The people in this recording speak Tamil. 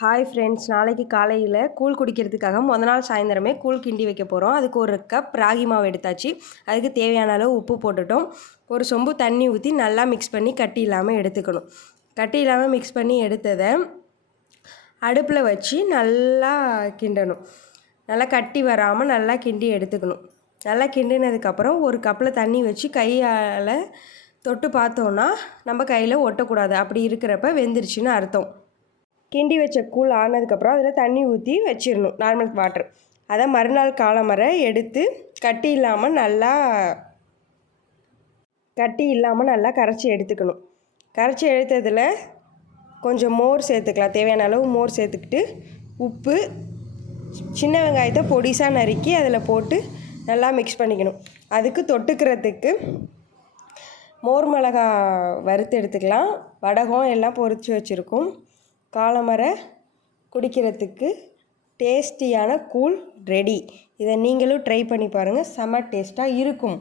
ஹாய் ஃப்ரெண்ட்ஸ், நாளைக்கு காலையில் கூழ் குடிக்கிறதுக்காக மொதல் நாள் சாயந்தரமே கூழ் கிண்டி வைக்க போகிறோம். அதுக்கு ஒரு கப் ராகி மாவு எடுத்தாச்சு. அதுக்கு தேவையான அளவு உப்பு போட்டுட்டோம். ஒரு சொம்பு தண்ணி ஊற்றி நல்லா மிக்ஸ் பண்ணி கட்டி இல்லாமல் எடுத்துக்கணும். கட்டி இல்லாமல் மிக்ஸ் பண்ணி எடுத்ததை அடுப்பில் வச்சு நல்லா கிண்டணும். நல்லா கட்டி வராமல் நல்லா கிண்டி எடுத்துக்கணும். நல்லா கிண்டினதுக்கப்புறம் ஒரு கப்பில் தண்ணி வச்சு கையால் தொட்டு பார்த்தோன்னா நம்ம கையில் ஒட்டக்கூடாது. அப்படி இருக்கிறப்ப வெந்துருச்சுன்னு அர்த்தம். கிண்டி வச்ச கூழ் ஆனதுக்கப்புறம் அதில் தண்ணி ஊற்றி வச்சிடணும், நார்மல் வாட்டர். அதை மறுநாள் காலம்பரை எடுத்து கட்டி இல்லாமல் நல்லா கரைச்சி எடுத்துக்கணும். கரைச்சி எடுத்ததில் கொஞ்சம் மோர் சேர்த்துக்கலாம். தேவையான அளவு மோர் சேர்த்துக்கிட்டு உப்பு, சின்ன வெங்காயத்தை பொடிசாக நறுக்கி அதில் போட்டு நல்லா மிக்ஸ் பண்ணிக்கணும். அதுக்கு தொட்டுக்கிறதுக்கு மோர் மிளகா வறுத்து எடுத்துக்கலாம். வடகம் எல்லாம் பொரித்து வச்சுருக்கோம். காலம்பரை குடிக்கிறதுக்கு டேஸ்டியான கூழ் ரெடி. இதை நீங்களும் ட்ரை பண்ணி பாருங்கள், செம்ம டேஸ்ட்டாக இருக்கும்.